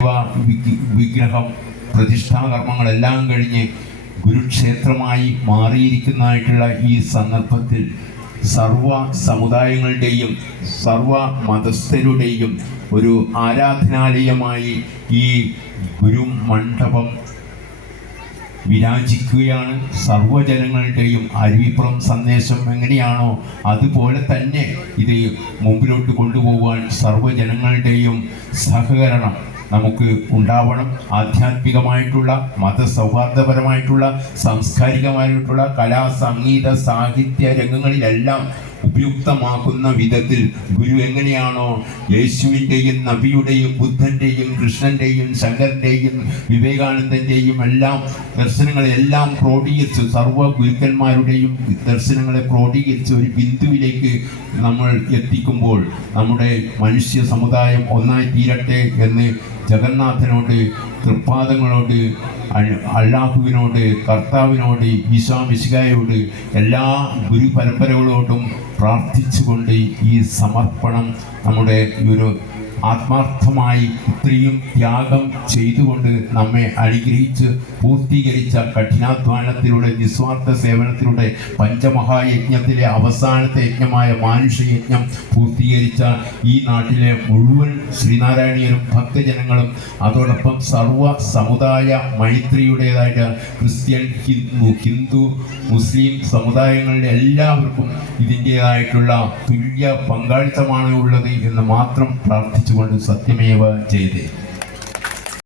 വിഗ്രഹം പ്രതിഷ്ഠാകർമ്മങ്ങളെല്ലാം കഴിഞ്ഞ് ഗുരുക്ഷേത്രമായി മാറിയിരിക്കുന്നതായിട്ടുള്ള ഈ സന്ദർഭത്തിൽ സർവ സമുദായങ്ങളുടെയും സർവ മതസ്ഥരുടെയും ഒരു ആരാധനാലയമായി ഈ ഗുരുമണ്ഡപം വിരാജിക്കുകയാണ്. സർവ്വജനങ്ങളുടെയും അരുവിപ്പുറം സന്ദേശം എങ്ങനെയാണോ അതുപോലെ തന്നെ ഇത് മുമ്പിലോട്ട് കൊണ്ടുപോകാൻ സർവ്വജനങ്ങളുടെയും സഹകരണം നമുക്ക് ഉണ്ടാവണം. ആധ്യാത്മികമായിട്ടുള്ള മതസൗഹാർദ്ദപരമായിട്ടുള്ള സാംസ്കാരികമായിട്ടുള്ള കലാ സംഗീത സാഹിത്യ രംഗങ്ങളിലെല്ലാം ഉപയുക്തമാക്കുന്ന വിധത്തിൽ ഗുരു എങ്ങനെയാണോ യേശുവിൻ്റെയും നബിയുടെയും ബുദ്ധൻ്റെയും കൃഷ്ണൻ്റെയും ശങ്കരൻ്റെയും വിവേകാനന്ദൻ്റെയും എല്ലാം ദർശനങ്ങളെല്ലാം ക്രോഡീകരിച്ച് സർവ്വ ഗുരുക്കന്മാരുടെയും ദർശനങ്ങളെ ക്രോഡീകരിച്ച് ഒരു ബിന്ദുവിലേക്ക് നമ്മൾ എത്തിക്കുമ്പോൾ നമ്മുടെ മനുഷ്യ സമുദായം ഒന്നായി തീരട്ടെ എന്ന് ജഗന്നാഥനോട് തൃപ്പാദങ്ങളോട് അല്ലാഹുവിനോട് കർത്താവിനോട് ഈശോ മിശിഹായോട് എല്ലാ ഗുരു പരമ്പരകളോടും പ്രാർത്ഥിച്ചുകൊണ്ട് ഈ സമർപ്പണം നമ്മുടെ ഒരു ആത്മാർത്ഥമായി ഇത്രയും ത്യാഗം ചെയ്തുകൊണ്ട് നമ്മെ അനുഗ്രഹിച്ച് പൂർത്തീകരിച്ച കഠിനാധ്വാനത്തിലൂടെ നിസ്വാർത്ഥ സേവനത്തിലൂടെ പഞ്ചമഹായജ്ഞത്തിലെ അവസാനത്തെ യജ്ഞമായ മാനുഷയജ്ഞം പൂർത്തീകരിച്ച ഈ നാട്ടിലെ മുഴുവൻ ശ്രീനാരായണീയരും ഭക്തജനങ്ങളും അതോടൊപ്പം സർവ സമുദായ മൈത്രിയുടേതായിട്ട് ക്രിസ്ത്യൻ ഹിന്ദു മുസ്ലിം സമുദായങ്ങളുടെ എല്ലാവർക്കും ഇതിൻ്റേതായിട്ടുള്ള തുല്യ പങ്കാളിത്തമാണ് ഉള്ളത് എന്ന് മാത്രം പ്രാർത്ഥിച്ചു കൊണ്ട് സത്യമേവ ജയതേ.